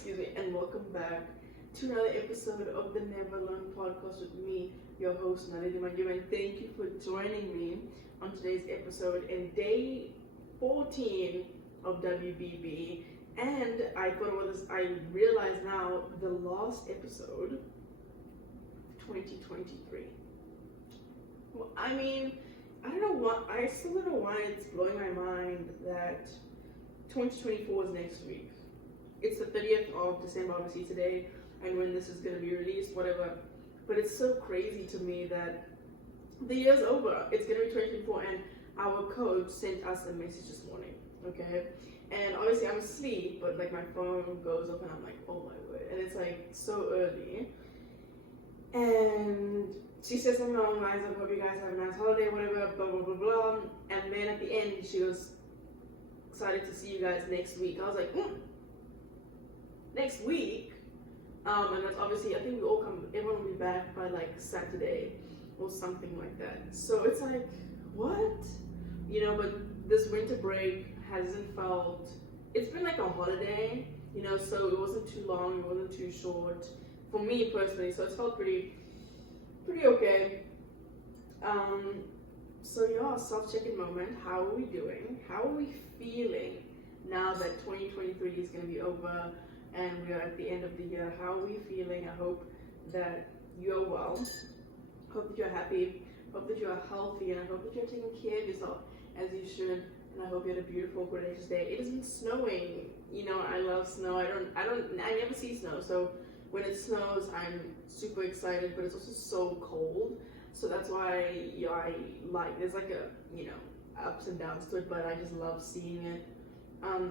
excuse me, and welcome back to another episode of the Never Alone podcast with me, your host, Naledi Manjuma, and thank you for joining me on today's episode in day 14 of WBB. And I realize now the last episode, 2023. Well, I mean, I still don't know why it's blowing my mind that 2024 is next week. It's the 30th of December, obviously, today, and when this is going to be released, whatever. But it's so crazy to me that the year's over. It's going to be 2024, and our coach sent us a message this morning, okay? And obviously, I'm asleep, but like my phone goes off, and I'm like, oh my word. And it's like so early. And she says something along the lines of, hope you guys have a nice holiday, whatever, blah, blah, blah, blah. And then at the end, she was excited to see you guys next week. I was like, next week? And that's obviously, I think everyone will be back by like Saturday or something like that. So it's like, what? You know, but this winter break hasn't felt, it's been like a holiday, you know, so it wasn't too long, it wasn't too short for me personally, so it's felt pretty okay. So yeah, self-check-in moment. How are we doing? How are we feeling now that 2023 is going to be over and we are at the end of the year? How are we feeling? I hope that you're well. Hope that you're happy. Hope that you are healthy, and I hope that you're taking care of yourself as you should. And I hope you had a beautiful, gorgeous day. It isn't snowing. You know, I love snow. I never see snow, so when it snows, I'm super excited, but it's also so cold. So that's why, you know, there's like a, you know, ups and downs to it, but I just love seeing it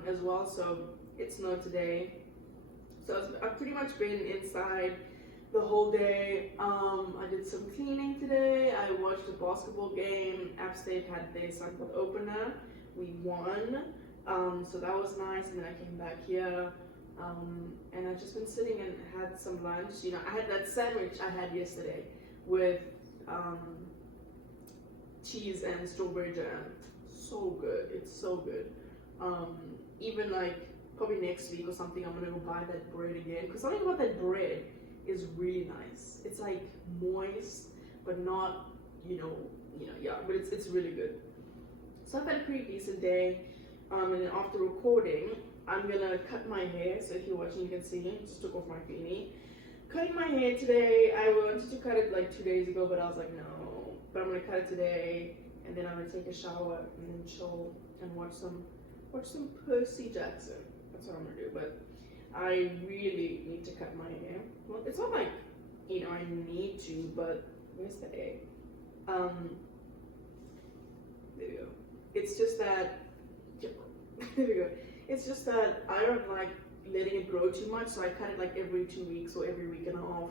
as well. So it snowed today. So I've pretty much been inside the whole day. I did some cleaning today. I watched a basketball game. App State had their Sunbelt opener. We won. So that was nice. And then I came back here. And I've just been sitting and had some lunch. You know, I had that sandwich I had yesterday with cheese and strawberry jam. So good. It's so good. Even like probably next week or something, I'm gonna go buy that bread again. Because something about that bread is really nice. It's like moist, but not, yeah, but it's really good. So I've had a pretty decent day. And then after recording, I'm gonna cut my hair. So if you're watching, you can see it. Just took off my beanie. Cutting my hair today. I wanted to cut it like 2 days ago, but I was like, no. But I'm gonna cut it today, and then I'm gonna take a shower and then chill and watch some Percy Jackson. That's what I'm gonna do. But I really need to cut my hair. Well, it's not like, you know, I need to, but where's the egg? There we go. It's just that. There we go. It's just that I don't like letting it grow too much, so I cut it like every 2 weeks or every week and a half,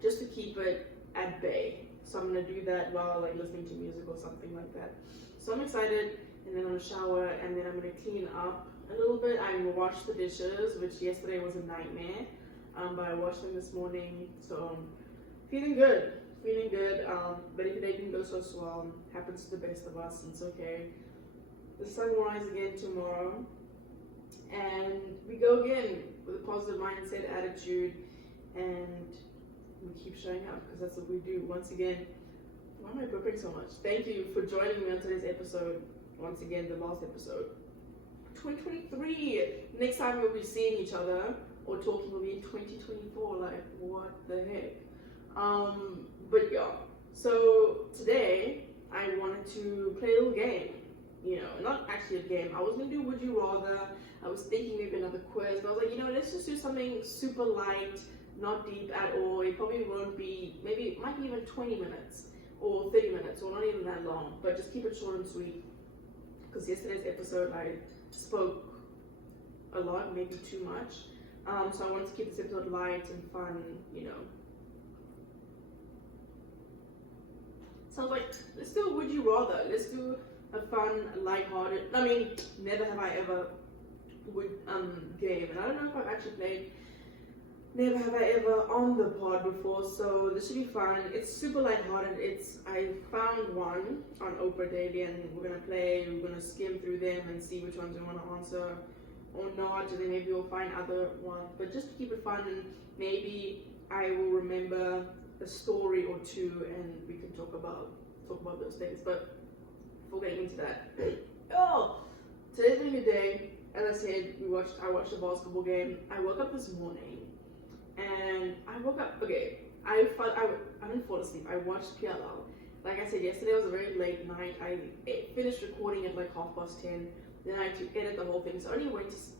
just to keep it at bay. So I'm gonna do that while like listening to music or something like that. So I'm excited, and then I'm gonna shower, and then I'm gonna clean up a little bit. I'm gonna wash the dishes, which yesterday was a nightmare, but I washed them this morning, so I'm feeling good. But if it didn't go so well, happens to the best of us, and it's okay. The sun will rise again tomorrow. And we go again with a positive mindset, attitude, and we keep showing up because that's what we do. Once again, why am I burping so much? Thank you for joining me on today's episode. Once again, the last episode. 2023. Next time we'll be seeing each other or talking will be in 2024. Like, what the heck? But yeah. So today I wanted to play a little game. You know, not actually a game. I was gonna do Would You Rather. I was thinking maybe another quiz, but I was like, you know, let's just do something super light, not deep at all. It probably won't be, maybe it might be even 20 minutes or 30 minutes or not even that long, but just keep it short and sweet. Because yesterday's episode, I spoke a lot, maybe too much. So I wanted to keep this episode light and fun, you know. So I was like, let's do a Would You Rather. Let's do a fun, lighthearted, never have I ever game. And I don't know if I've actually played Never Have I Ever on the pod before, so this should be fun. It's super lighthearted. I found one on Oprah Daily, and we're gonna skim through them and see which ones we want to answer. or not, and then maybe we'll find other ones. But just to keep it fun, and maybe I will remember a story or two, and we can talk about those things. But before getting into that, today's been a good day. As I said, I watched a basketball game. I woke up this morning, and I woke up. Okay, I didn't fall asleep. I watched PLL. Like I said, yesterday was a very late night. I finished recording at like 10:30. Then I had to edit the whole thing. So I only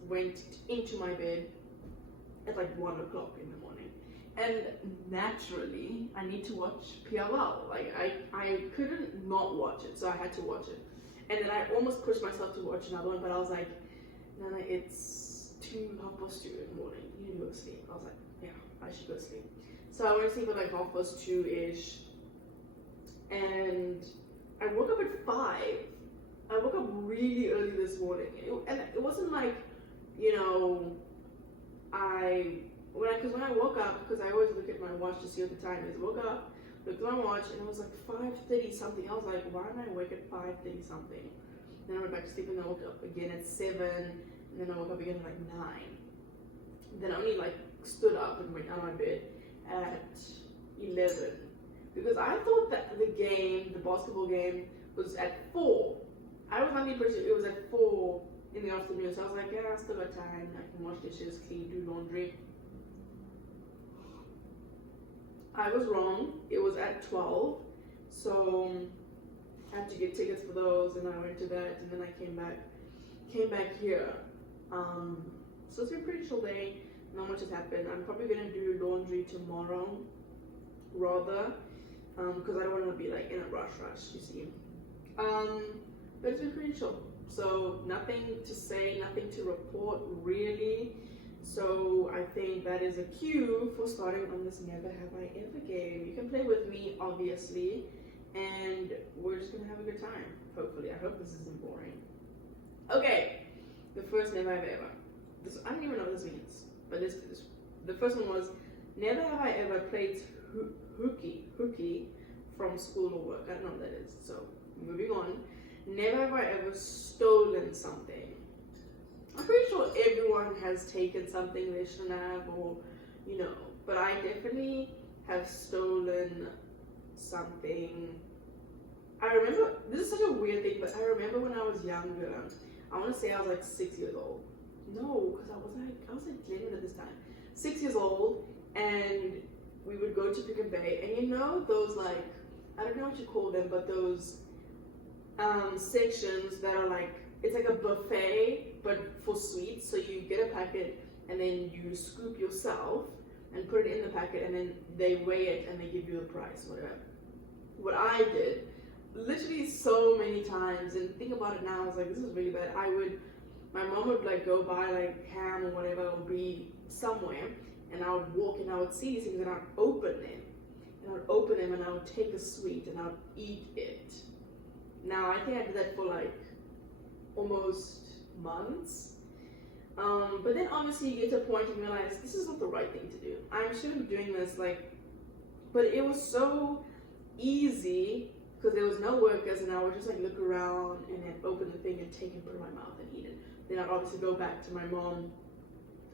went into my bed at like 1 o'clock in the morning. And naturally, I need to watch PLL. Like I couldn't not watch it, so I had to watch it. And then I almost pushed myself to watch another one, but I was like, no, it's 2:30 in the morning. You need to go to sleep. I was like, yeah, I should go to sleep. So I went to sleep at like 2:30-ish. And I woke up at 5. I woke up really early this morning. And it wasn't like, you know, when I woke up, because I always look at my watch to see what the time is. I woke up, looked at my watch, and it was like 5:30 something. I was like, why am I awake at 5:30 something? Then I went back to sleep, and I woke up again at 7, and then I woke up again at like 9. Then I only like stood up and went out of my bed at 11. Because I thought that the basketball game, was at 4. I was under the impression it was at 4 in the afternoon. So I was like, yeah, I still got time. I can wash dishes, clean, do laundry. I was wrong. It was at 12. So I had to get tickets for those, and I went to that, and then I came back here. So it's been a pretty chill day. Not much has happened. I'm probably gonna do laundry tomorrow, rather. Because I don't want to be like in a rush, you see. But it's been pretty chill. So nothing to say, nothing to report really. So I think that is a cue for starting on this Never Have I Ever game. You can play with me, obviously, and we're just gonna have a good time. Hopefully, I hope this isn't boring. Okay, the first Never Have I Ever. I don't even know what this means, but the first one was, never have I ever played hooky from school or work. I don't know what that is. So moving on. Never have I ever stolen something. I'm pretty sure everyone has taken something they shouldn't have, or you know. But I definitely have stolen something. I remember, this is such a weird thing, but I remember when I was younger. I want to say I was like 6 years old. No, because I was like Glenwood at this time. 6 years old, and we would go to Pick and Pay, and you know those like, I don't know what you call them, but those sections that are like, it's like a buffet but for sweets. So you get a packet and then you scoop yourself and put it in the packet, and then they weigh it and they give you a price, whatever. What I did literally so many times, and think about it now, I was like, this is really bad. My mom would like go buy like ham or whatever, or be somewhere, and I would walk and I would see these things and I would open them. And I would open them and I would take a sweet and I would eat it. Now, I think I did that for like almost months. But then obviously you get to a point and you realize this is not the right thing to do. I shouldn't be doing this, like, but it was so easy because there was no workers, and I would just like look around and then open the thing and take it, put it in my mouth and eat it. Then I'd obviously go back to my mom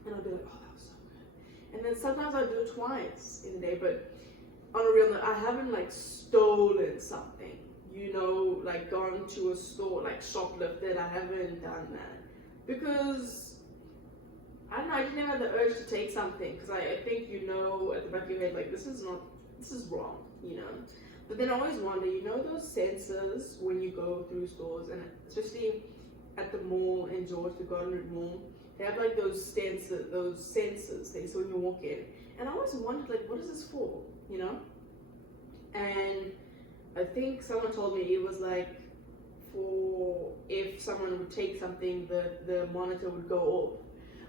and I'd be like, oh, that was so good. And then sometimes I'd do it twice in a day, but on a real note, I haven't like stolen something, you know, like gone to a store, like shoplifted. I haven't done that because I don't know, I just never had the urge to take something, because I think, you know, at the back of your head, like, this is wrong, you know. But then I always wonder, you know, those sensors when you go through stores, and especially at the mall in George, the Garden Route Mall, they have like those sensors things when you walk in. And I always wondered, like, what is this for, you know? And I think someone told me it was like for if someone would take something, the monitor would go off.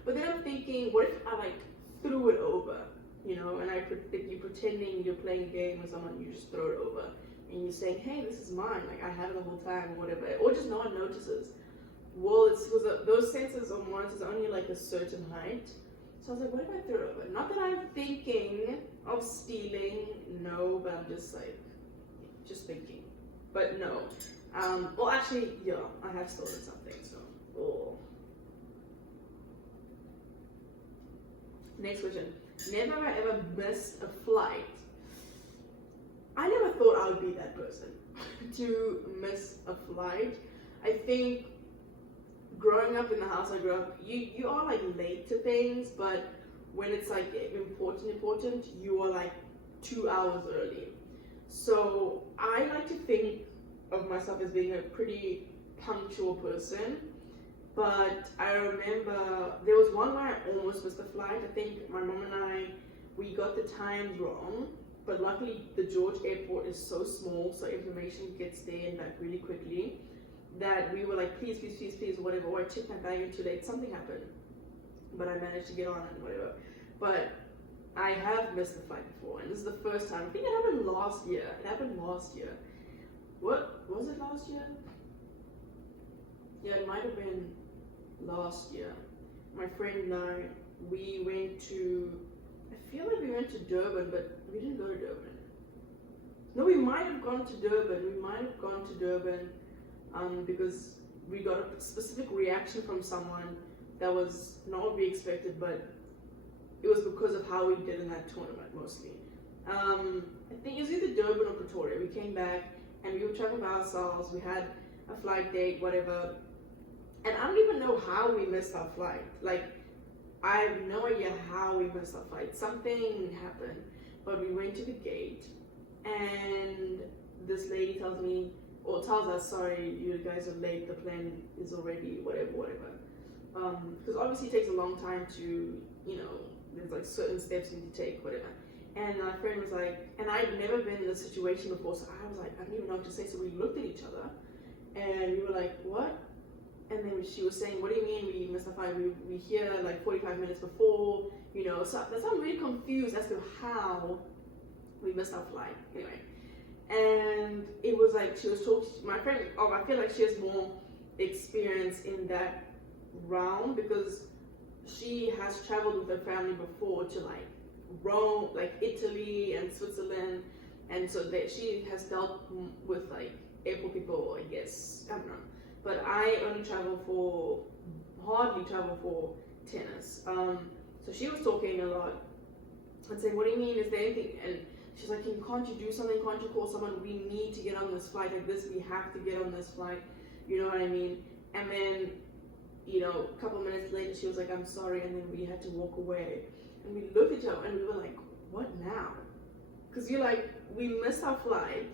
But then I'm thinking, what if I like threw it over, you know, and you're pretending you're playing a game with someone, you just throw it over, and you're saying, hey, this is mine, like I had it the whole time, or whatever, or just no one notices. Well, those sensors or monitors are only like a certain height. So I was like, what if I threw it over? Not that I'm thinking of stealing, no, but I'm just like, just thinking. But no. Well, actually, yeah, I have stolen something, so. Oh. Next question. Never have I ever missed a flight. I never thought I would be that person to miss a flight. I think growing up in the house I grew up, you are like late to things, but when it's like important, you are like 2 hours early. So I like to think of myself as being a pretty punctual person. But I remember there was one where I almost missed the flight. I think my mom and we got the times wrong. But luckily the George airport is so small, so information gets there and back really quickly, that we were like, please, whatever. Or I checked my bag in too late, something happened. But I managed to get on and whatever. But I have missed the flight before, and this is the first time. I think it happened last year. What was it last year? Yeah, it might have been last year. My friend and I, we went to, I feel like we went to Durban, but we didn't go to Durban. No, we might have gone to Durban. Because we got a specific reaction from someone that was not what we expected, but it was because of how we did in that tournament mostly. I think it was either Durban or Pretoria. We came back and we were traveling by ourselves. We had a flight date, whatever. And I don't even know how we missed our flight. Like, I have no idea how we missed our flight. Something happened, but we went to the gate and this lady tells us, sorry, you guys are late, the plane is already, whatever. Because obviously it takes a long time to, there's like certain steps you need to take, whatever. And my friend was like, and I'd never been in this situation before, so I was like, I don't even know what to say. So we looked at each other and we were like, what? And then she was saying, what do you mean we missed the flight? We here like 45 minutes before, so that's why I'm really confused as to how we missed our flight. Anyway. And it was like she was talking, my friend, I feel like she has more experience in that realm because she has traveled with her family before to like Rome, like Italy and Switzerland, and so that she has dealt with like airport people, I guess, I don't know. But I hardly travel for tennis. So she was talking a lot and saying, what do you mean, is there anything? And she's like, can't you do something? Can't you call someone? We need to get on this flight like this. We have to get on this flight. You know what I mean? And then, a couple minutes later, she was like, I'm sorry. And then we had to walk away. And we looked at each other and we were like, what now? Because you're like, we missed our flight.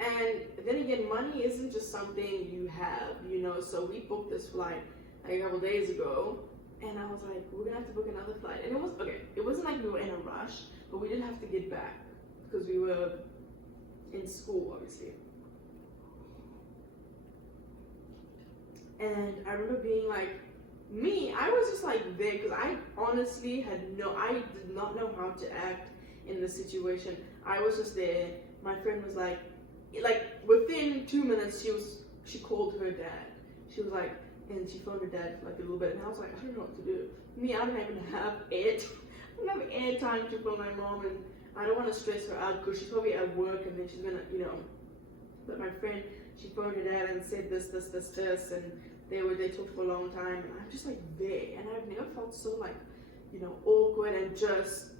And then again, money isn't just something you have, So we booked this flight like a couple days ago. And I was like, we're going to have to book another flight. And it wasn't like we were in a rush, but we did have to get back. Because we were in school, obviously. And I remember being like, I was just like there, because I honestly I did not know how to act in this situation. I was just there. My friend was like within 2 minutes, she called her dad. She was like, and she phoned her dad for like a little bit, and I was like, I don't know what to do. I don't even have air time to phone my mom, and I don't want to stress her out because she's probably at work and then she's gonna, But my friend, she phoned her dad and said this, and they talked for a long time, and I'm just like there, and I've never felt so like, awkward and just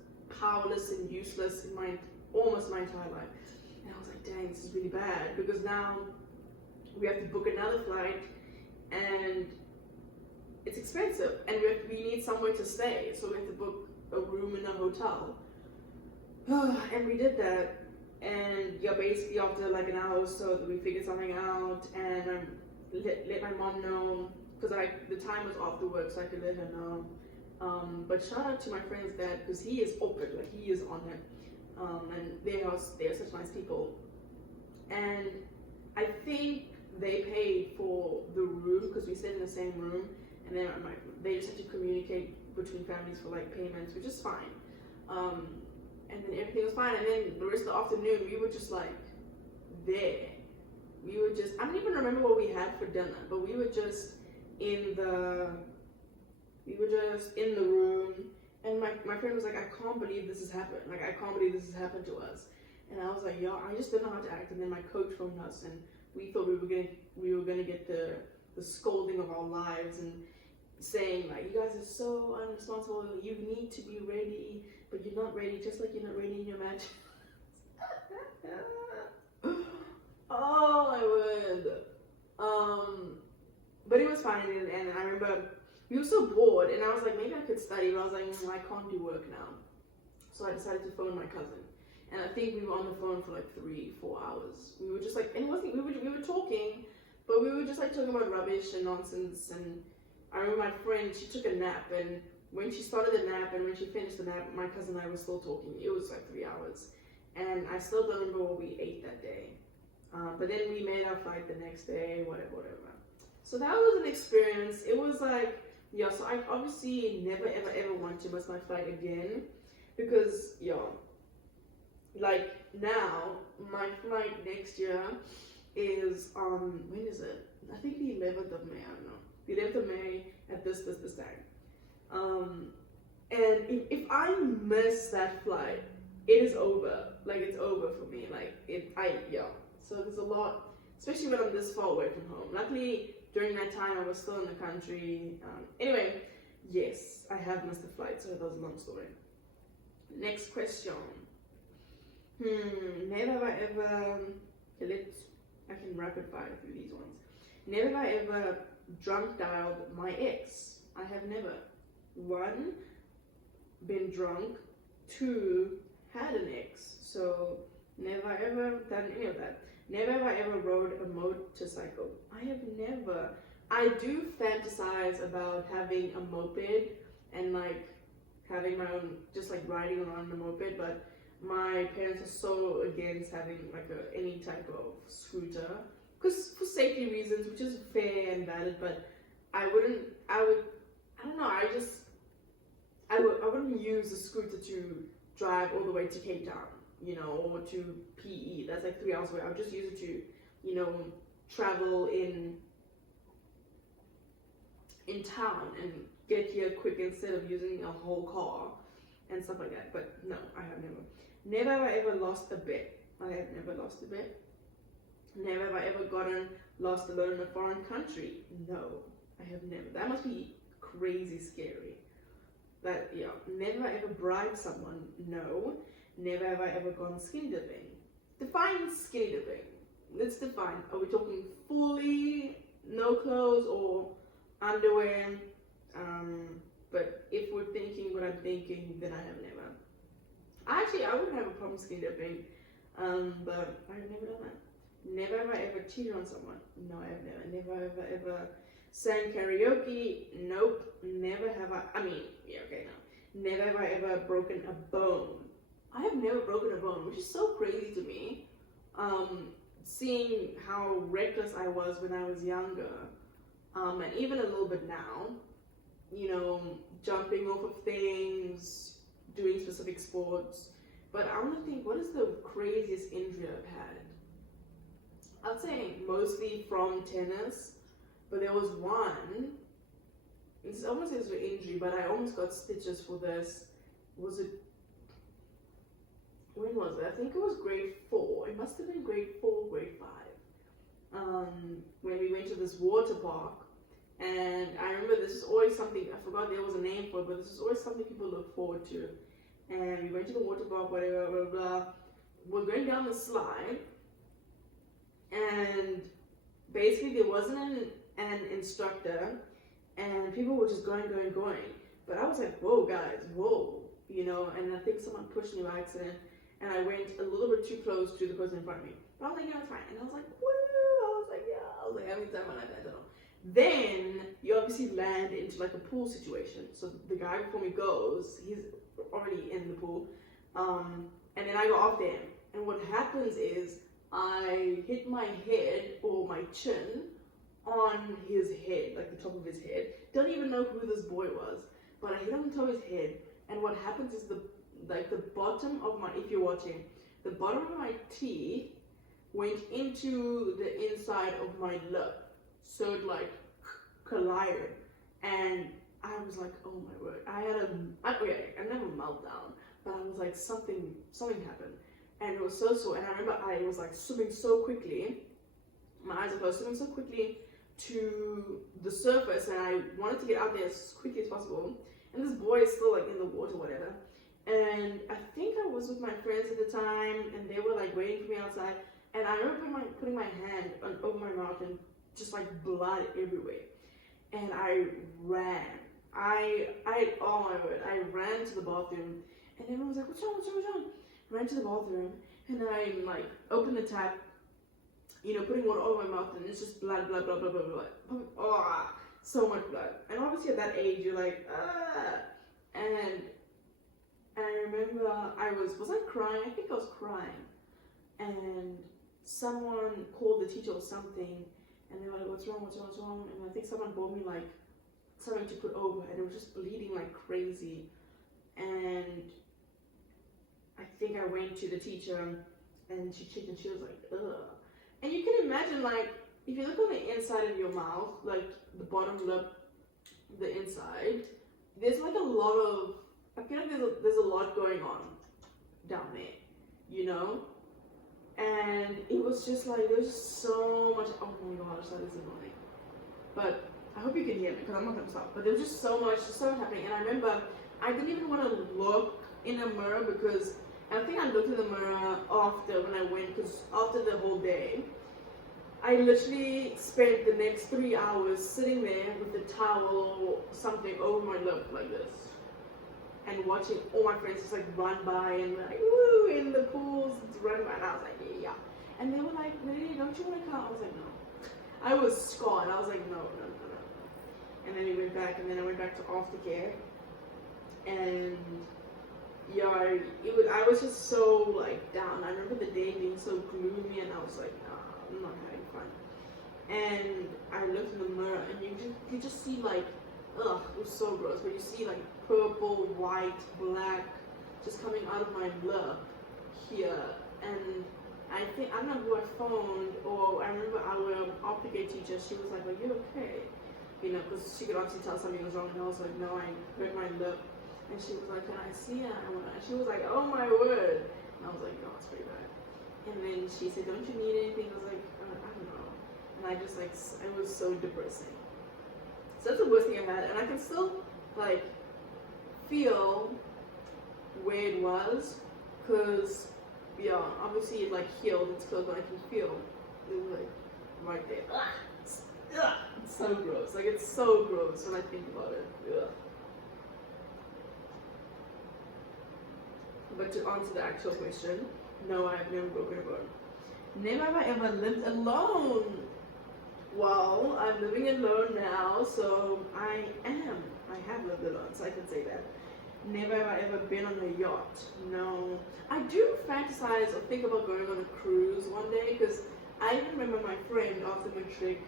powerless and useless in almost my entire life. And I was like, dang, this is really bad because now we have to book another flight, and it's expensive, and we need somewhere to stay, so we have to book a room in a hotel. And we did that, and basically after like an hour or so, we figured something out, and let my mom know, because the time was after work, so I could let her know. But shout out to my friend's dad, because he is open, like he is on it, and they're such nice people. And I think they paid for the room, because we stayed in the same room, and then they just had to communicate between families for like payments, which is fine. And then everything was fine, and then the rest of the afternoon we were just like there. I don't even remember what we had for dinner, but we were just in the room, and my friend was like, I can't believe this has happened. Like, I can't believe this has happened to us. And I was like, yo, I just didn't know how to act. And then my coach phoned us, and we thought we were gonna get the scolding of our lives. And saying like, you guys are so unresponsible, you need to be ready, but you're not ready, just like you're not ready in your match. Oh my word. But it was fine, and I remember we were so bored, and I was like, maybe I could study, but I was like, I can't do work now. So I decided to phone my cousin, and I think we were on the phone for like 3-4 hours. We were just like, and it wasn't, we were talking, but we were just like talking about rubbish and nonsense. And I remember my friend, she took a nap, and when she started the nap and when she finished the nap, my cousin and I were still talking. It was like 3 hours, and I still don't remember what we ate that day. But then we made our flight the next day, whatever. So that was an experience. It was like, yeah, so I obviously never ever want to miss my flight again, because, like now, my flight next year is, when is it? I think the 11th of May, I don't know. The 11th of May at this time. And if I miss that flight, it is over. Like, it's over for me. Like, So there's a lot, especially when I'm this far away from home. Luckily, during that time, I was still in the country. Anyway, yes, I have missed the flight, so that was a long story. Next question. Never have I ever, I can rapid fire through these ones. Never have I ever drunk dialed my ex. I have never. 1, been drunk. 2, had an ex. So never ever done any of that. Never have I ever rode a motorcycle. I have never. I do fantasize about having a moped and like having my own, just like riding around the moped, but my parents are so against having like any type of scooter, because for safety reasons, which is fair and valid, but I wouldn't use a scooter to drive all the way to Cape Town, or to PE. That's like 3 hours away. I would just use it to, travel in town and get here quick instead of using a whole car and stuff like that. But no, I have never. Never have I ever lost a bet. I have never lost a bet. Never have I ever gotten lost alone in a foreign country. No, I have never. That must be crazy scary. Never have I ever bribed someone. No. Never have I ever gone skinny dipping. Define skinny dipping. Let's define. Are we talking fully no clothes or underwear? But if we're thinking what I'm thinking, then I have never. I wouldn't have a problem skinny dipping, but I've never done that. Never have I ever cheated on someone. No, I have never. Never have I ever sang karaoke. Nope. Never have I. Never have I ever broken a bone. I have never broken a bone, which is so crazy to me. Seeing how reckless I was when I was younger, and even a little bit now, jumping off of things, doing specific sports. But I want to think, what is the craziest injury I've had? I'd say mostly from tennis, but there was one. I won't say it was an injury, but I almost got stitches for this. When was it? I think it was grade 4. It must have been grade 4, grade 5. When we went to this water park. And I remember this is always something, I forgot there was a name for it, but this is always something people look forward to. And we went to the water park, whatever, blah, blah, blah. We're going down the slide. And basically there wasn't an instructor. And people were just going. But I was like, whoa, guys, whoa. And I think someone pushed me by accident. And I went a little bit too close to the person in front of me. But I was like, it's fine. And I was like, woo! I was like, having time of my life, I don't know. Then you obviously land into like a pool situation. So the guy before me goes, he's already in the pool. And then I go after him. And what happens is I hit my head or my chin on his head, like the top of his head. Don't even know who this boy was, but I hit him on top of his head. And what happens is the bottom of my, if you're watching, the bottom of my teeth went into the inside of my lip. So it like collided. And I was like, oh my word. I never meltdown, but I was like, something happened. And it was so sore. And I remember I was like swimming so quickly. My eyes are closed, swimming so quickly to the surface, and I wanted to get out there as quickly as possible. And this boy is still like in the water, whatever. And I think I was with my friends at the time, and they were like waiting for me outside. And I remember putting my hand over my mouth and just like blood everywhere. And I ran. Oh my word, I ran to the bathroom, and everyone was like, what's wrong, what's wrong, what's wrong? Ran to the bathroom, and then I like opened the tap, putting water over my mouth, and it's just blood, blood, blood, blood, blood, blood. Oh, so much blood. And obviously at that age, you're like, ah. And I remember was I crying? I think I was crying. And someone called the teacher or something, and they were like, what's wrong, what's wrong, what's wrong? And I think someone brought me like something to put over, and it was just bleeding like crazy. And I think I went to the teacher, and she checked, and she was like, ugh. And you can imagine, like, if you look on the inside of your mouth, like the bottom lip, the inside, there's like a lot of, I feel like there's a lot going on down there, And it was just like, there was just so much, oh my gosh, that is annoying. But I hope you can hear me, because I'm not going to stop. But there was just so much happening. And I remember, I didn't even want to look in a mirror, because I think I looked in the mirror after when I went, because after the whole day, I literally spent the next 3 hours sitting there with a towel or something over my lip like this, and watching all my friends just like run by and like, woo, in the pools, run by, and I was like, yeah. And they were like, Lily, don't you want to come? I was like, no. I was scarred. I was like, no. And then we went back, and then I went back to aftercare, and yeah, I was just so like down. I remember the day being so gloomy, and I was like, nah, I'm not having fun. And I looked in the mirror, and you just see like, ugh, it was so gross, but you see like purple, white, black just coming out of my lip here. And I don't know who I phoned, or I remember our aftercare teacher, she was like, are you okay? Because she could obviously tell something was wrong, and I was like, no, I hurt my lip. And she was like, can I see it? And she was like, oh my word. And I was like, no, it's pretty bad. And then she said, don't you need anything? I was like, I don't know. And I just like, it was so depressing. So that's the worst thing I had. And I can still like feel where it was, because yeah, obviously it like healed, it's closed, but I can feel it was like right there. It's so gross. Like, it's so gross when I think about it. Ugh. But to answer the actual question, no, I have never broken a bone. Never have I ever lived alone. Well, I'm living alone now, so I have lived alone, so I can say that. Never have I ever been on a yacht. No. I do fantasize or think about going on a cruise one day, because I remember my friend after matric,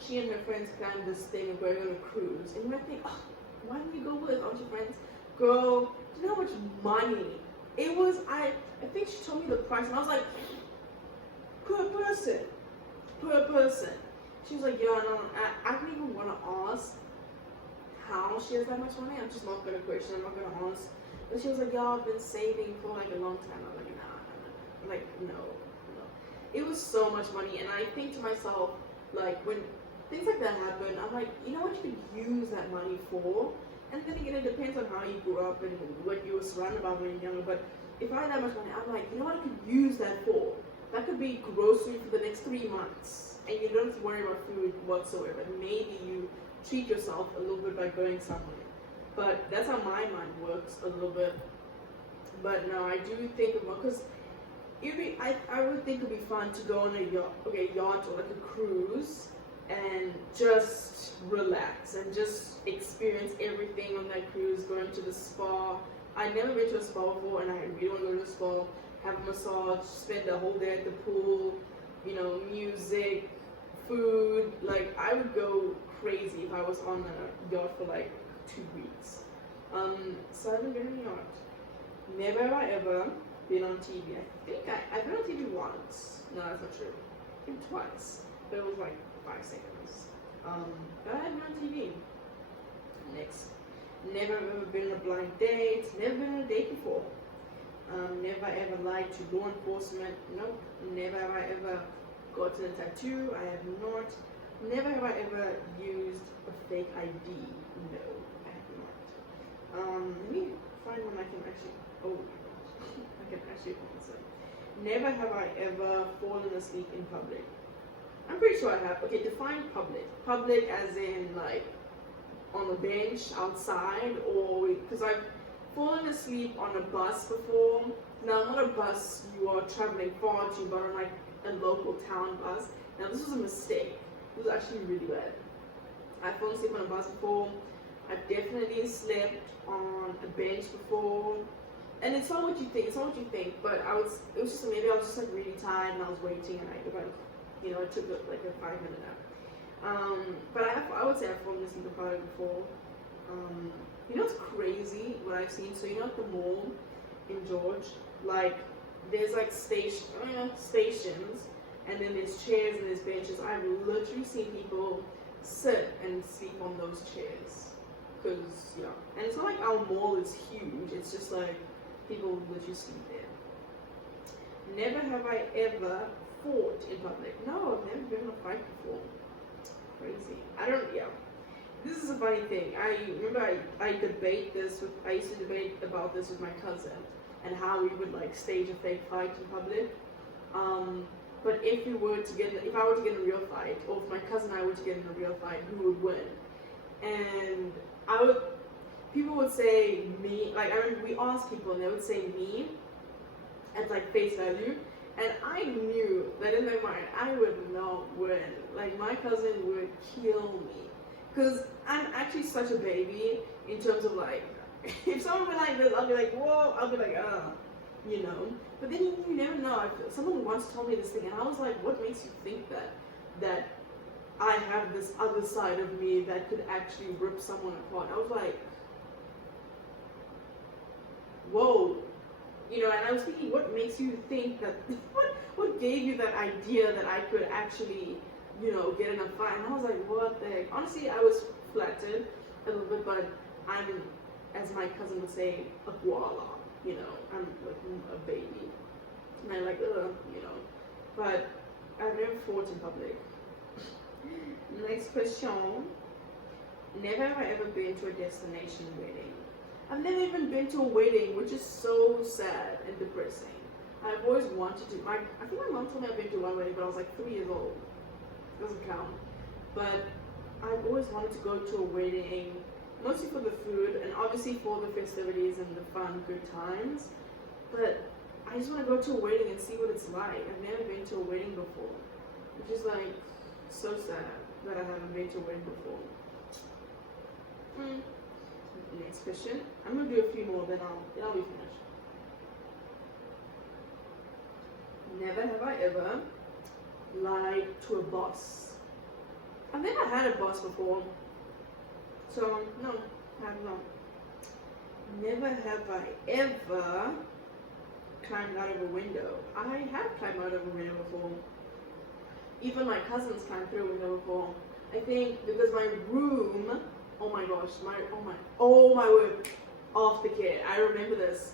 she and her friends planned this thing of going on a cruise. And you might think, oh, why don't you go with us? Aren't your friends? Girl, do you know how much money? It was, I think she told me the price, and I was like, per person. She was like, yeah, no, I don't even want to ask how she has that much money. I'm just not going to question, I'm not going to ask. But she was like, yeah, I've been saving for like a long time. I was like, nah. I'm like, no. It was so much money, and I think to myself, like, when things like that happen, I'm like, you know what you could use that money for? And then again, it depends on how you grew up and what you were surrounded by when you were younger. But if I had that much money, I'm like, you know what I could use that for? That could be grocery for the next 3 months, and you don't have to worry about food whatsoever. Maybe you treat yourself a little bit by going somewhere. But that's how my mind works a little bit. But no, I do think about, because I would think it would be fun to go on a yacht or like a cruise, and just relax and just experience everything on that cruise, going to the spa. I've never been to a spa before, and I really want to go to the spa, have a massage, spend the whole day at the pool, music, food. Like, I would go crazy if I was on a yacht for like 2 weeks. So I haven't been on a yacht. Never have I ever been on TV. I think I've been on TV once. No, that's not true. I think twice. But it was like 5 seconds. But I haven't been on TV. Next. Never ever been on a blind date. Never been on a date before. Never ever lied to law enforcement. Nope. Never have I ever gotten a tattoo. I have not. Never have I ever used a fake ID. No, I have not. Let me find one I can actually. Oh my gosh, I can actually answer. Never have I ever fallen asleep in public. I'm pretty sure I have. Okay, define public. Public as in like on a bench outside, or because I've fallen asleep on a bus before. Now, not a bus you are traveling far to, but on like a local town bus. Now, this was a mistake. It was actually really bad. I've fallen asleep on a bus before. I've definitely slept on a bench before. And it's not what you think. It's not what you think. But it was just maybe I was just like really tired and I was waiting and I took like a 5-minute nap. But I would say I've fallen asleep in public before. You know what's crazy? What I've seen. So you know at the mall in George, like there's like stations, and then there's chairs and there's benches. I've literally seen people sit and sleep on those chairs. Cause yeah, and it's not like our mall is huge. It's just like people literally sleep there. Never have I ever fought in public. No, I've never been in a fight before. Crazy. This is a funny thing. I remember I used to debate about this with my cousin and how we would like stage a fake fight in public. But if I were to get in a real fight, or if my cousin and I were to get in a real fight, who would win? And people would say me, like I remember we asked people and they would say me at like face value. And I knew that in my mind, I would not win. Like, my cousin would kill me. Because I'm actually such a baby in terms of, like, if someone were like this, I'll be like, whoa, I'll be like, you know. But then you never know. Someone once told me this thing, and I was like, what makes you think that I have this other side of me that could actually rip someone apart? I was like, whoa. You know, and I was thinking, what makes you think that, what gave you that idea that I could actually, you know, get in a fight? And I was like, what the heck? Honestly, I was flattered a little bit, but I'm, as my cousin would say, a koala, you know, I'm like a baby. And I'm like, ugh, you know, but I've never fought in public. Next question. Never have I ever been to a destination wedding. I've never even been to a wedding, which is so sad and depressing. I've always wanted to. I think my mom told me I've been to one wedding, but I was like 3 years old. Doesn't count. But I've always wanted to go to a wedding, mostly for the food and obviously for the festivities and the fun, good times. But I just want to go to a wedding and see what it's like. I've never been to a wedding before, which is like so sad that I haven't been to a wedding before. Next question. I'm gonna do a few more, then I'll be finished. Never have I ever lied to a boss. I've never had a boss before, so no, I have not. Never have I ever climbed out of a window. I have climbed out of a window before. Even my cousins climbed through a window before. I think because my room. Oh my gosh, oh my word, aftercare. I remember this.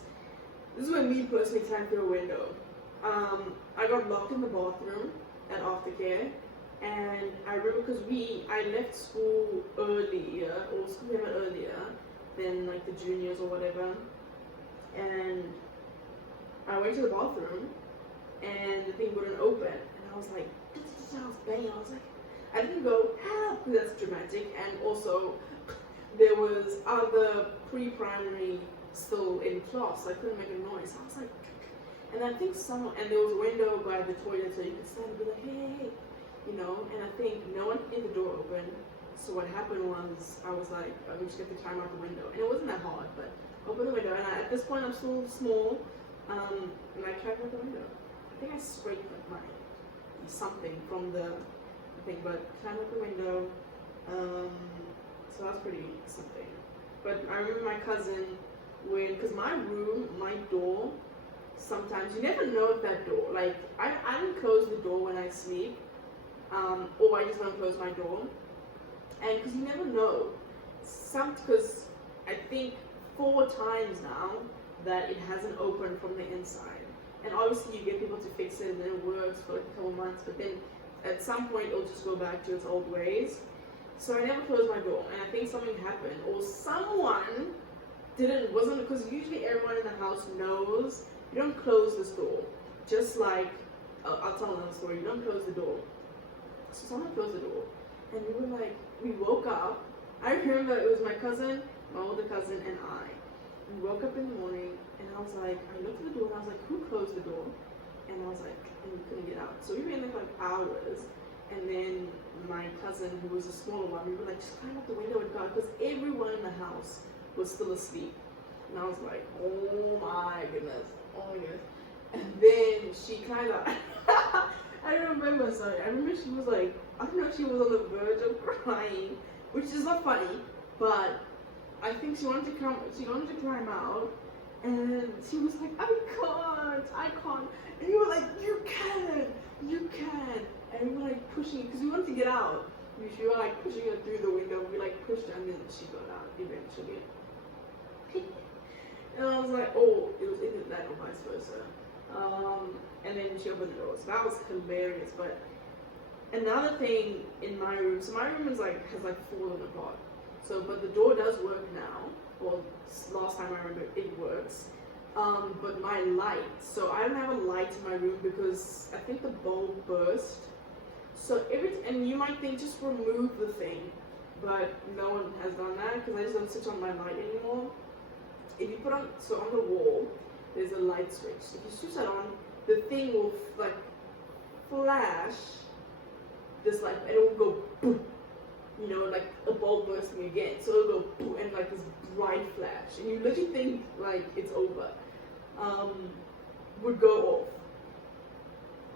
This is when me personally climbed through a window. I got locked in the bathroom at aftercare, and I remember because I left school earlier, or school came out earlier than like the juniors or whatever, and I went to the bathroom, and the thing wouldn't open, and I was like, I was banging, I was like, I didn't go, help, that's dramatic, and also, there was other pre-primary still in class, so I couldn't make a noise. I was like, and I think and there was a window by the toilet, so you could stand and be like, hey, you know, and I think no one could get the door open. So what happened was, I was like, let me just get the climb out the window. And it wasn't that hard, but open the window, and at this point I'm still small, and I climbed out the window. I think I scraped something from the thing, but climbed out the window. So that's pretty something. But I remember my cousin because my door, sometimes you never know if that door, like I didn't close the door when I sleep, or I just don't close my door, and because you never know, because I think 4 times now that it hasn't opened from the inside, and obviously you get people to fix it and then it works for like a couple months, but then at some point it'll just go back to its old ways. So I never closed my door, and I think something happened, or someone wasn't, because usually everyone in the house knows you don't close this door. Just like, I'll tell another story, you don't close the door. So someone closed the door, and we woke up. I remember it was my cousin, my older cousin, and I. We woke up in the morning, and I was like, I looked at the door, and I was like, who closed the door? And I was like, and we couldn't get out. So we were in there for like hours, and then my cousin, who was a smaller one, we were like, just climb up the window and go, because everyone in the house was still asleep. And I was like, oh my goodness. And then she kind of, I remember she was like, I don't know if she was on the verge of crying, which is not funny, but I think she wanted to climb out, and she was like, I can't, and we were like, you can, and we were like pushing, because we wanted to get out, we were like pushing her through the window, we like pushed her, and then she got out eventually. And I was like, oh, it was either that or vice versa. And then she opened the door. So that was hilarious. But another thing in my room, so my room has fallen apart. So, but the door does work now. Well, last time I remember it works. But my light, so I don't have a light in my room because I think the bulb burst. So and you might think just remove the thing, but no one has done that because I just don't switch on my light anymore. If you put on the wall, there's a light switch. If you switch that on, the thing will like flash this light, and it will go boom, like a bulb bursting again. So it'll go boom, and like this bright flash, and you literally think like it's over, would go off.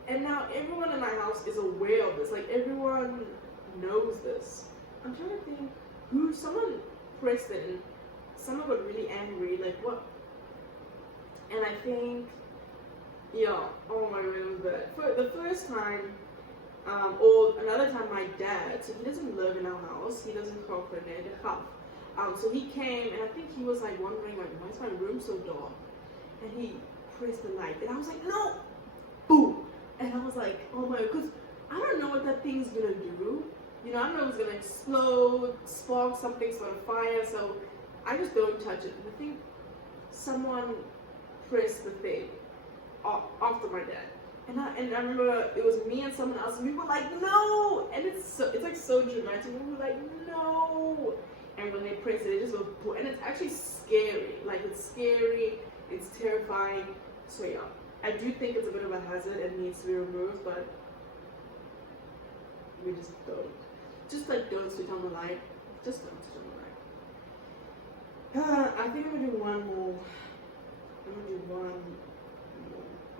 And now everyone in my house is aware of this. Like everyone knows this. I'm trying to think someone pressed it and someone got really angry, like what? And I think, oh my god, it was bad. For the first time, or another time, my dad, so he doesn't live in our house, he doesn't cook in it, so he came, and I think he was like wondering, like, why is my room so dark? And he pressed the light, and I was like, no! Boom! And I was like, oh my, because I don't know what that thing's gonna do. I don't know if it's gonna explode, spark something, start a fire, so I just don't touch it. And I think someone pressed the thing after my dad. And I remember it was me and someone else, and we were like, no! And it's like so dramatic. We were like, no! And when they press it, it just goes boom. And it's actually scary. Like, it's scary, it's terrifying. So yeah, I do think it's a bit of a hazard and needs to be removed, but we just don't. Just like don't switch on the light. Just don't switch on the light. I think I'm gonna do one more.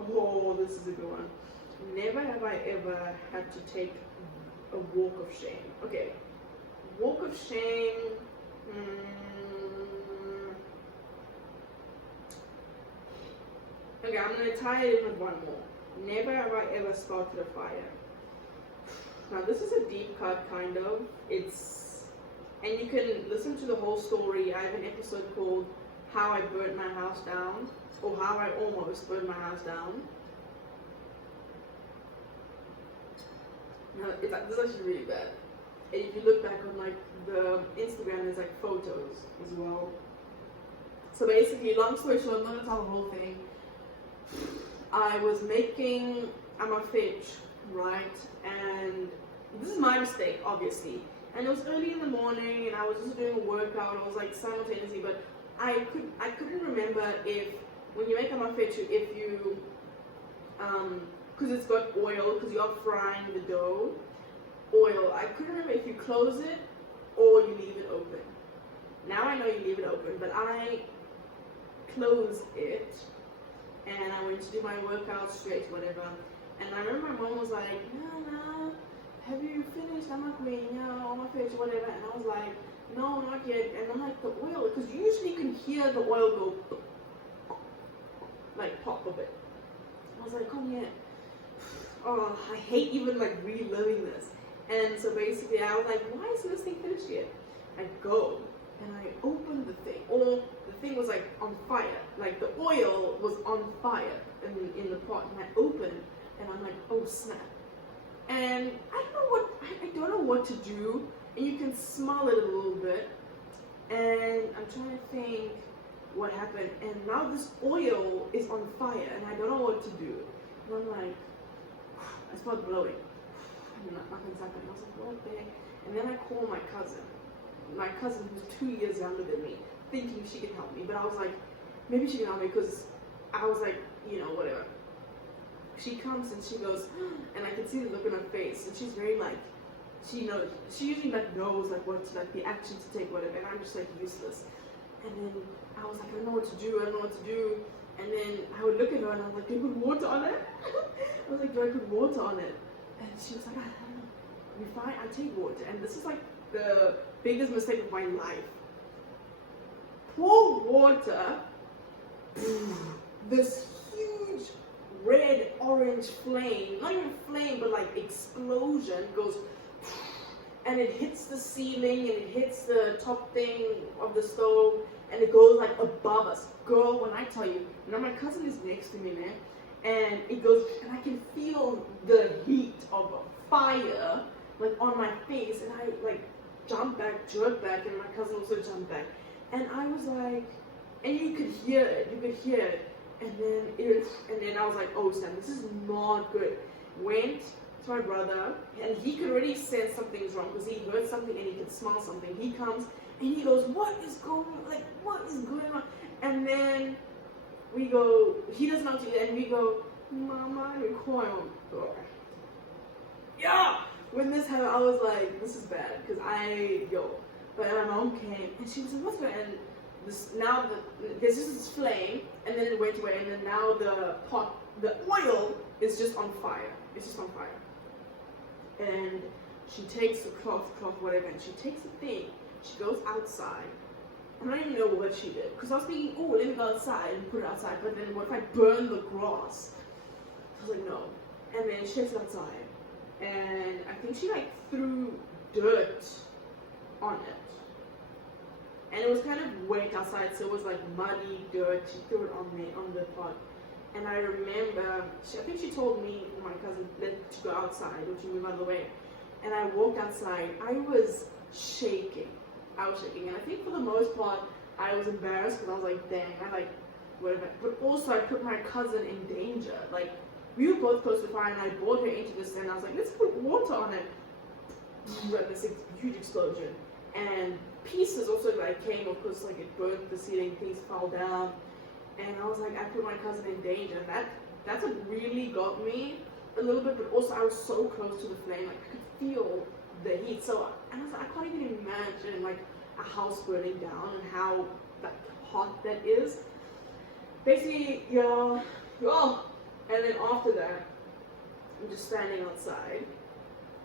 Oh, this is a good one. Never have I ever had to take a walk of shame. Okay, walk of shame. Okay, I'm gonna tie it in with one more. Never have I ever started a fire. Now this is a deep cut, kind of. And you can listen to the whole story. I have an episode called How I Burnt My House Down, or How I Almost Burned My House Down. Now, this is actually really bad. And if you look back on like the Instagram, there's like photos as well. So basically, long story short, I'm not gonna tell the whole thing. I was making amafetch, right? And this is my mistake, obviously. And it was early in the morning, and I was just doing a workout. I was like simultaneously, but I couldn't remember if when you make amafetch, if you because it's got oil, because you are frying the dough, oil. I couldn't remember if you close it or you leave it open. Now I know you leave it open, but I closed it, and I went to do my workout straight, whatever. And I remember my mom was like, no, have you finished? I'm not going, on my face, whatever. And I was like, no, not yet. And I'm like, the oil, because usually you can hear the oil go, like pop a bit. I was like, come here. Oh, I hate even like reliving this. And so basically I was like, why isn't this thing finished yet? I go and I open the thing. Or the thing was like on fire. Like the oil was on fire in the pot. And I open and I'm like, oh snap. and I don't know what to do, and you can smell it a little bit, and I'm trying to think what happened, and now this oil is on fire, and I don't know what to do, and I'm like, I start blowing, and nothing's happening. I was like, what the heck? And then I call my cousin who's 2 years younger than me, thinking she can help me, but I was like, maybe she can help me, because I was like, whatever. She comes and she goes, and I can see the look on her face, and she's very like, she usually knows what the action to take, whatever, and I'm just like useless. And then I was like, I don't know what to do, and then I would look at her and I was like, do you put water on it? I was like, do I put water on it? And she was like, I don't know. We fine, I take water, and this is like the biggest mistake of my life. Pour water, this huge red orange flame, not even flame, but like explosion goes, and it hits the ceiling and it hits the top thing of the stove, and it goes like above us. Girl, when I tell you, my cousin is next to me, man, and it goes, and I can feel the heat of a fire like on my face, and I like jump back, jerk back, and my cousin also jumped back, and I was like, and you could hear it, and then I was like, oh Sam, this is not good. Went to my brother, and he could already sense something's wrong because he heard something and he could smell something. He comes and he goes, what is going on? And then we go, he doesn't know what to do, and we go, Mama, you're quiet. Yeah! When this happened, I was like, this is bad, because but my mom came, and she was like, what's going on? And there's just this flame, and then it went away, and then now the oil is just on fire. It's just on fire. And she takes the cloth, whatever, and she takes the thing, she goes outside. I don't even know what she did, because I was thinking, oh, let me go outside and put it outside, but then what if I burn the grass? I was like, no. And then she takes it outside, and I think she like threw dirt on it. And it was kind of wet outside, so it was like muddy dirt. She threw it on the pot. And I remember, I think she told me, my cousin, to go outside, or to move out of the way. And I walked outside. I was shaking. And I think for the most part, I was embarrassed because I was like, dang, whatever. But also, I put my cousin in danger. Like, we were both close to fire, and I brought her into this, and I was like, let's put water on it. And this huge explosion. And pieces also like came, of course, like it burnt the ceiling, things fell down, and I was like, I put my cousin in danger. That's what really got me a little bit, but also I was so close to the flame, like I could feel the heat. So and I was like, I can't even imagine like a house burning down and how like hot that is. Basically, and then after that, I'm just standing outside,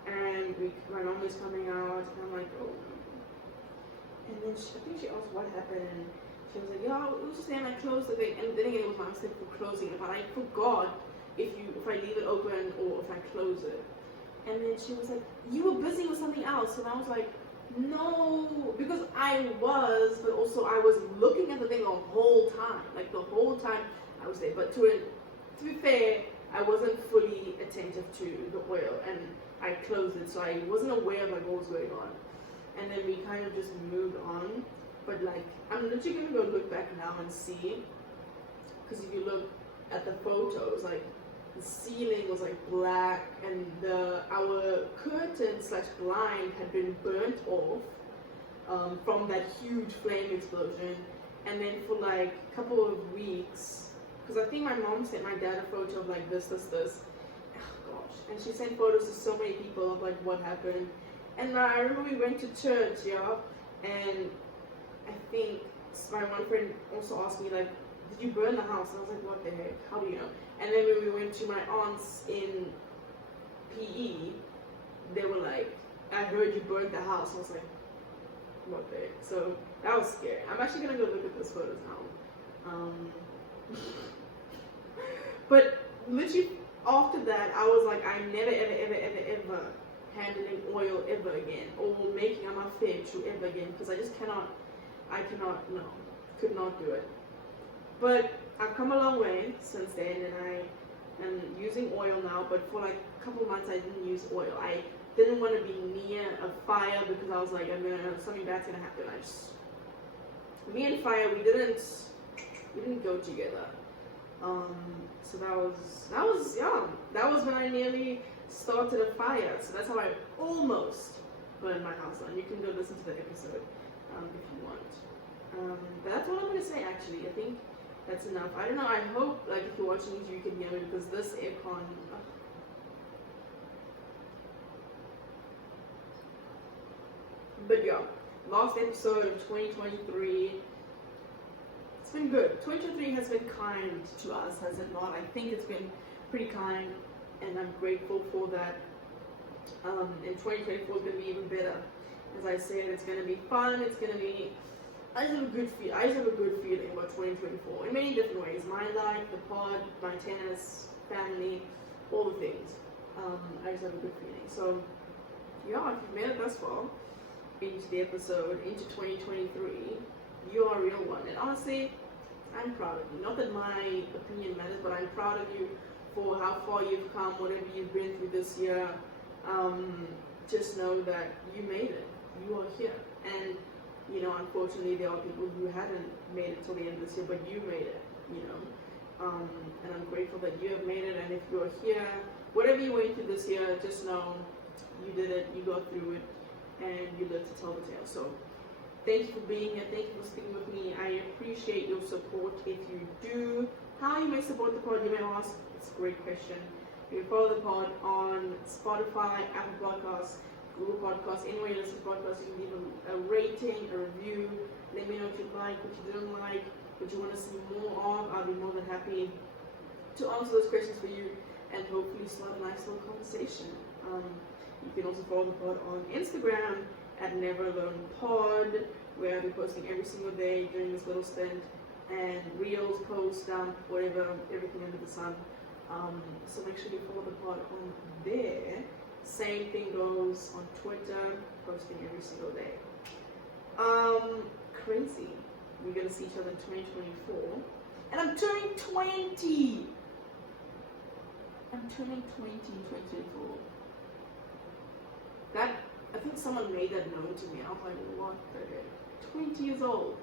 and my mom is coming out, and I'm like, oh. And then I think she asked what happened, and she was like, yeah, it was just then I closed the thing, and then again it was my mistake for closing it, but I forgot if I leave it open or if I close it. And then she was like, you were busy with something else, and I was like, no, because I was, but also I was looking at the thing the whole time, like the whole time I was there. But to be fair, I wasn't fully attentive to the oil, and I closed it, so I wasn't aware of like what was going on. And then we kind of just moved on. But like, I'm literally gonna go look back now and see, because if you look at the photos, like the ceiling was like black, and our curtain / blind had been burnt off from that huge flame explosion. And then for like a couple of weeks, because I think my mom sent my dad a photo of like this. Oh gosh, and she sent photos to so many people of like what happened. And I remember we went to church, and I think my one friend also asked me like, did you burn the house? And I was like, what the heck? How do you know? And then when we went to my aunt's in PE, they were like, I heard you burned the house. I was like, what the heck? So that was scary. I'm actually gonna go look at those photos now. But literally after that, I was like, I never ever handling oil ever again, or making my fair true ever again, because I could not do it. But I've come a long way since then, and and using oil now, but for like a couple months I didn't use oil. I didn't want to be near a fire because I was like, something bad's gonna happen. Me and fire, we didn't go together. So that was when I nearly started a fire. So that's how I almost burned my house down. You can go listen to the episode if you want. But that's all I'm gonna say. Actually, I think that's enough. I don't know. I hope like if you're watching this, you can hear me because this aircon. But yeah, last episode of 2023. It's been good. 2023 has been kind to us, has it not? I think it's been pretty kind, and I'm grateful for that. And 2024 is going to be even better. As I said, it's going to be fun. It's going to be. I just have a good feeling about 2024 in many different ways. My life, the pod, my tennis, family, all the things. I just have a good feeling. So, yeah, if you've made it thus far into the episode, into 2023, you are a real one. And honestly, I'm proud of you. Not that my opinion matters, but I'm proud of you for how far you've come, whatever you've been through this year. Just know that you made it. You are here. And, you know, unfortunately, there are people who hadn't made it till the end of this year, but you made it, you know. And I'm grateful that you have made it. And if you're here, whatever you went through this year, just know you did it, you got through it, and you lived to tell the tale. So, thank you for being here. Thank you for sticking with me. I appreciate your support. If you do, how you may support the pod, you may ask. It's a great question. You can follow the pod on Spotify, Apple Podcasts, Google Podcasts, anywhere you listen to podcasts. You can leave a rating, a review. Let me know what you like, what you didn't like, what you want to see more of. I'll be more than happy to answer those questions for you and hopefully start a nice little conversation. You can also follow the pod on Instagram at Never Alone Pod, where I'll be posting every single day during this little stint, and reels, posts, dump, whatever, everything under the sun. So make sure you follow the pod on there. Same thing goes on Twitter, posting every single day. Crazy. We're gonna see each other in 2024, and I'm turning 20. I'm turning 20 in 2024. That. I think someone made that known to me. I was like, what the heck? 20 years old.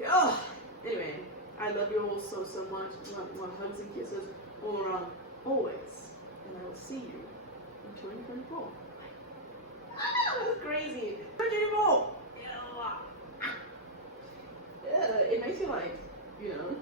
Yeah. Anyway, I love you all so much. Hugs and kisses all around, always. And I will see you in 2024. That's crazy. 2024. Yeah. It makes you like, you know.